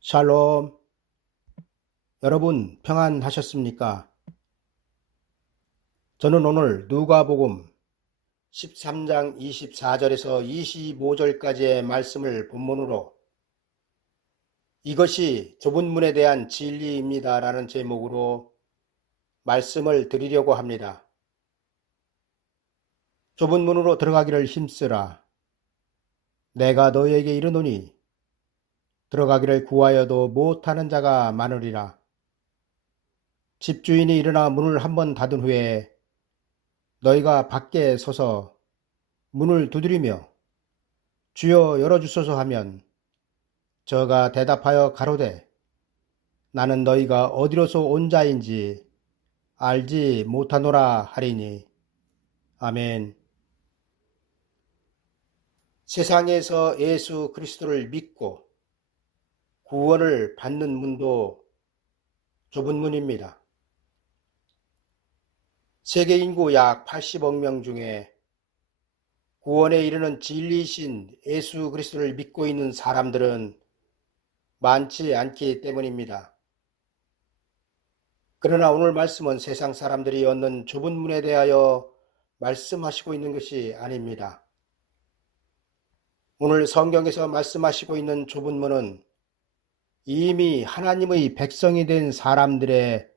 샬롬. 여러분 평안하셨습니까? 저는 오늘 누가복음 13장 24절에서 25절까지의 말씀을 본문으로 이것이 좁은 문에 대한 진리입니다 라는 제목으로 말씀을 드리려고 합니다. 좁은 문으로 들어가기를 힘쓰라. 내가 너희에게 이르노니 들어가기를 구하여도 못하는 자가 많으리라. 집주인이 일어나 문을 한번 닫은 후에 너희가 밖에 서서 문을 두드리며 주여 열어주소서 하면 저가 대답하여 가로되 나는 너희가 어디로서 온 자인지 알지 못하노라 하리니. 아멘. 세상에서 예수 그리스도를 믿고 구원을 받는 문도 좁은 문입니다. 세계 인구 약 80억 명 중에 구원에 이르는 진리이신 예수 그리스도를 믿고 있는 사람들은 많지 않기 때문입니다. 그러나 오늘 말씀은 세상 사람들이 얻는 좁은 문에 대하여 말씀하시고 있는 것이 아닙니다. 오늘 성경에서 말씀하시고 있는 좁은 문은 이미 하나님의 백성이 된 사람들의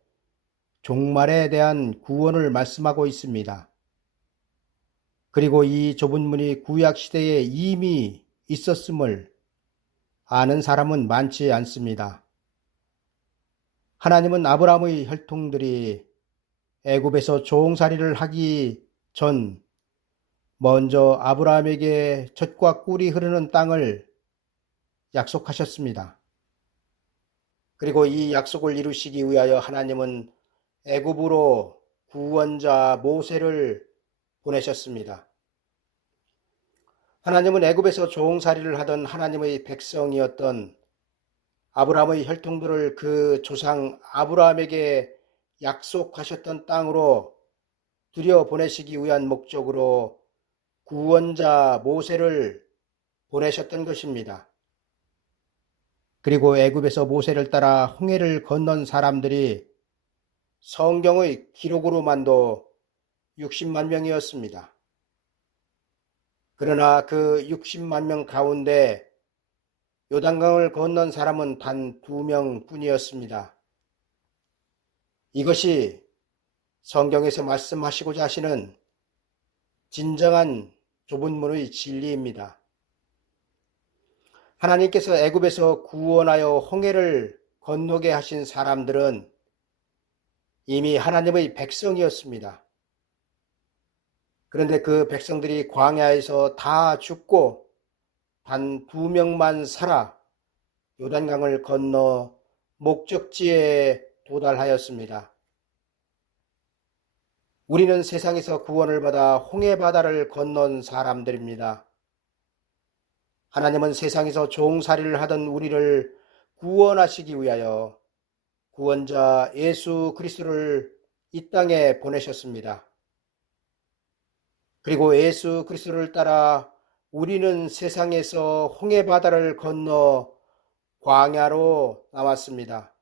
종말에 대한 구원을 말씀하고 있습니다. 그리고 이 좁은 문이 구약 시대에 이미 있었음을 아는 사람은 많지 않습니다. 하나님은 아브라함의 혈통들이 애굽에서 종살이를 하기 전 먼저 아브라함에게 젖과 꿀이 흐르는 땅을 약속하셨습니다. 그리고 이 약속을 이루시기 위하여 하나님은 애굽으로 구원자 모세를 보내셨습니다. 하나님은 애굽에서 종살이를 하던 하나님의 백성이었던 아브라함의 혈통들을 그 조상 아브라함에게 약속하셨던 땅으로 들여보내시기 위한 목적으로 구원자 모세를 보내셨던 것입니다. 그리고 애굽에서 모세를 따라 홍해를 건넌 사람들이 성경의 기록으로만도 60만 명이었습니다. 그러나 그 60만 명 가운데 요단강을 건넌 사람은 단 2명 뿐이었습니다. 이것이 성경에서 말씀하시고자 하시는 진정한 좁은 문의 진리입니다. 하나님께서 애굽에서 구원하여 홍해를 건너게 하신 사람들은 이미 하나님의 백성이었습니다. 그런데 그 백성들이 광야에서 다 죽고 단 2명만 살아 요단강을 건너 목적지에 도달하였습니다. 우리는 세상에서 구원을 받아 홍해바다를 건넌 사람들입니다. 하나님은 세상에서 종살이를 하던 우리를 구원하시기 위하여 구원자 예수 그리스도를 이 땅에 보내셨습니다. 그리고 예수 그리스도를 따라 우리는 세상에서 홍해바다를 건너 광야로 나왔습니다.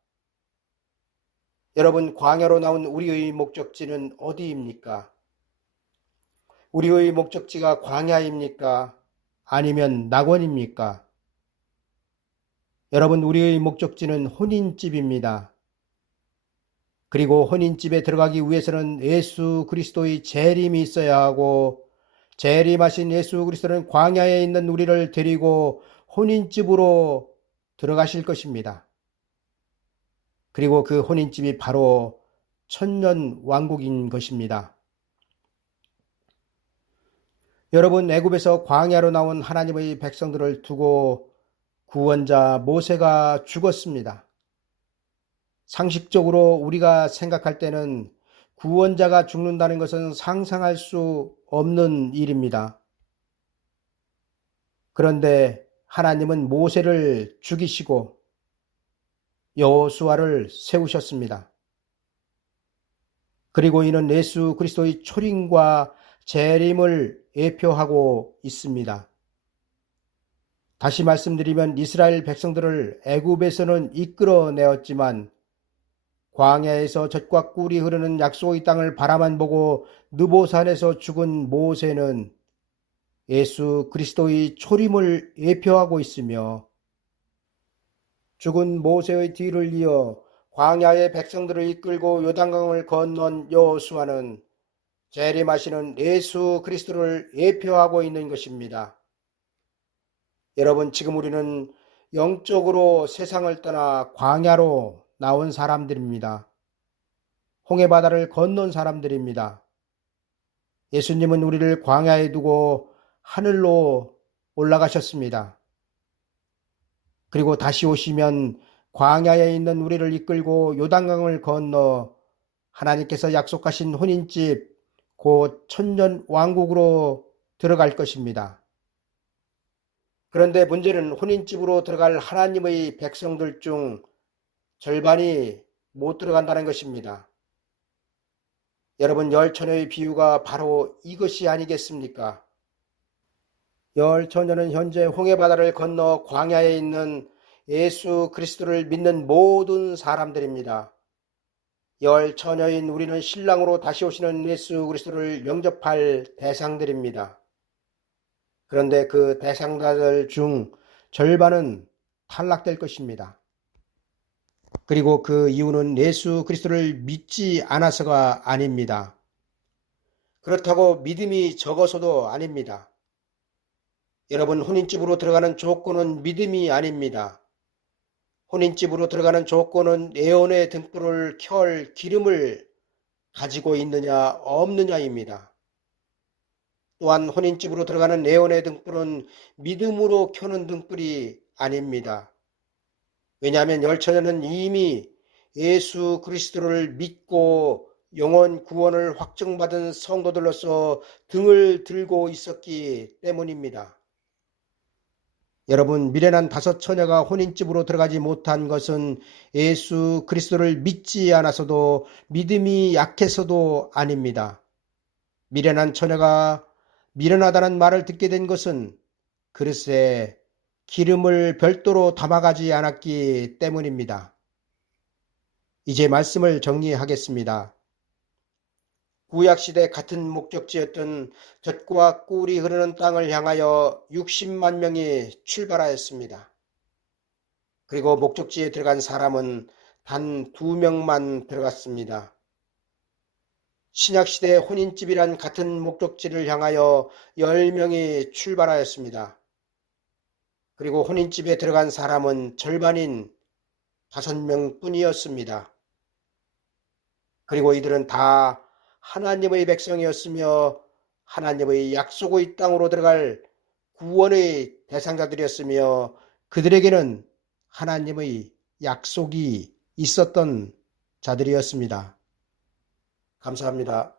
여러분, 광야로 나온 우리의 목적지는 어디입니까? 우리의 목적지가 광야입니까? 아니면 낙원입니까? 여러분, 우리의 목적지는 혼인집입니다. 그리고 혼인집에 들어가기 위해서는 예수 그리스도의 재림이 있어야 하고, 재림하신 예수 그리스도는 광야에 있는 우리를 데리고 혼인집으로 들어가실 것입니다. 그리고 그 혼인집이 바로 천년 왕국인 것입니다. 여러분, 애굽에서 광야로 나온 하나님의 백성들을 두고 구원자 모세가 죽었습니다. 상식적으로 우리가 생각할 때는 구원자가 죽는다는 것은 상상할 수 없는 일입니다. 그런데 하나님은 모세를 죽이시고 여호수아를 세우셨습니다. 그리고 이는 예수 그리스도의 초림과 재림을 예표하고 있습니다. 다시 말씀드리면 이스라엘 백성들을 애굽에서는 이끌어내었지만 광야에서 젖과 꿀이 흐르는 약속의 땅을 바라만 보고 느보산에서 죽은 모세는 예수 그리스도의 초림을 예표하고 있으며, 죽은 모세의 뒤를 이어 광야의 백성들을 이끌고 요단강을 건넌 여호수아는 재림하시는 예수 그리스도를 예표하고 있는 것입니다. 여러분, 지금 우리는 영적으로 세상을 떠나 광야로 나온 사람들입니다. 홍해바다를 건넌 사람들입니다. 예수님은 우리를 광야에 두고 하늘로 올라가셨습니다. 그리고 다시 오시면 광야에 있는 우리를 이끌고 요단강을 건너 하나님께서 약속하신 혼인집, 곧 천년 왕국으로 들어갈 것입니다. 그런데 문제는 혼인집으로 들어갈 하나님의 백성들 중 절반이 못 들어간다는 것입니다. 여러분, 열처녀의 비유가 바로 이것이 아니겠습니까? 열처녀는 현재 홍해바다를 건너 광야에 있는 예수 그리스도를 믿는 모든 사람들입니다. 열처녀인 우리는 신랑으로 다시 오시는 예수 그리스도를 영접할 대상들입니다. 그런데 그 대상자들 중 절반은 탈락될 것입니다. 그리고 그 이유는 예수 그리스도를 믿지 않아서가 아닙니다. 그렇다고 믿음이 적어서도 아닙니다. 여러분, 혼인집으로 들어가는 조건은 믿음이 아닙니다. 혼인집으로 들어가는 조건은 예언의 등불을 켤 기름을 가지고 있느냐 없느냐입니다. 또한 혼인집으로 들어가는 예언의 등불은 믿음으로 켜는 등불이 아닙니다. 왜냐하면 열처녀는 이미 예수 그리스도를 믿고 영원 구원을 확증받은 성도들로서 등을 들고 있었기 때문입니다. 여러분, 미련한 다섯 처녀가 혼인집으로 들어가지 못한 것은 예수 그리스도를 믿지 않아서도, 믿음이 약해서도 아닙니다. 미련한 처녀가 미련하다는 말을 듣게 된 것은 그릇에 기름을 별도로 담아가지 않았기 때문입니다. 이제 말씀을 정리하겠습니다. 구약시대 같은 목적지였던 젖과 꿀이 흐르는 땅을 향하여 60만 명이 출발하였습니다. 그리고 목적지에 들어간 사람은 단 2명만 들어갔습니다. 신약시대 혼인집이란 같은 목적지를 향하여 10명이 출발하였습니다. 그리고 혼인집에 들어간 사람은 절반인 5명 뿐이었습니다. 그리고 이들은 다 하나님의 백성이었으며 하나님의 약속의 땅으로 들어갈 구원의 대상자들이었으며 그들에게는 하나님의 약속이 있었던 자들이었습니다. 감사합니다.